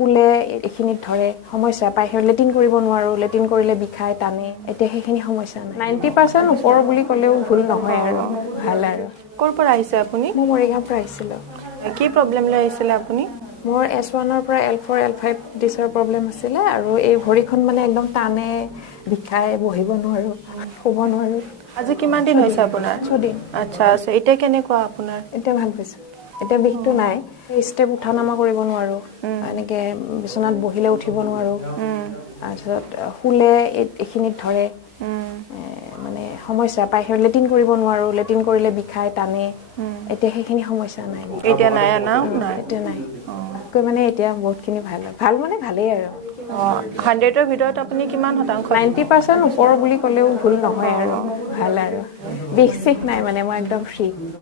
শুলে এইখিনিত ধৰে সমস্যা পায় লেট্ৰিন কৰিব নোৱাৰো লেট্ৰিন কৰিলে বিষায় টানে এতিয়া সেইখিনি সমস্যা নাই 90% ওপৰ বুলি ক'লেও ভুল নহয় আৰু ভাল আৰু ক'ৰ পৰা আহিছে আপুনি মই মৰিগাঁৱৰ পৰা আহিছিলোঁ কি প্ৰব্লেম লৈ আহিছিলে আপুনি মোৰ S1 ৰ পৰা L4 L5 ডিছৰ প্ৰব্লেম আছিলে আৰু এই ভৰিখন মানে একদম টানে বিষায় বহিব নোৱাৰো শুব নোৱাৰো আজি কিমান দিন হৈছে আপোনাৰ 6 দিন আচ্ছা এতিয়া কেনেকুৱা আপোনাৰ এতিয়া ভাল পাইছো এতিয়া বিষটো নাই ষ্টেপ উঠা নামা কৰিব নোৱাৰো এনেকে বিছনাত বহিলে উঠিব নোৱাৰো তাৰপিছত শুলে এইখিনিত ধৰে মানে সমস্যা পায় লেট্ৰিন কৰিব নোৱাৰো লেট্ৰিন কৰিলে বিষায় টানে এতিয়া সেইখিনি সমস্যা নাই এতিয়া নাই না এতিয়া নাই মানে এতিয়া বহুতখিনি ভাল মানে ভালেই আৰু 100ৰ ভিতৰত আপুনি কিমান শতাংশ 90% ওপৰ বুলি ক'লেও ভুল নহয় আৰু ভাল আৰু বিষ চিক নাই মানে মই একদম ফ্ৰী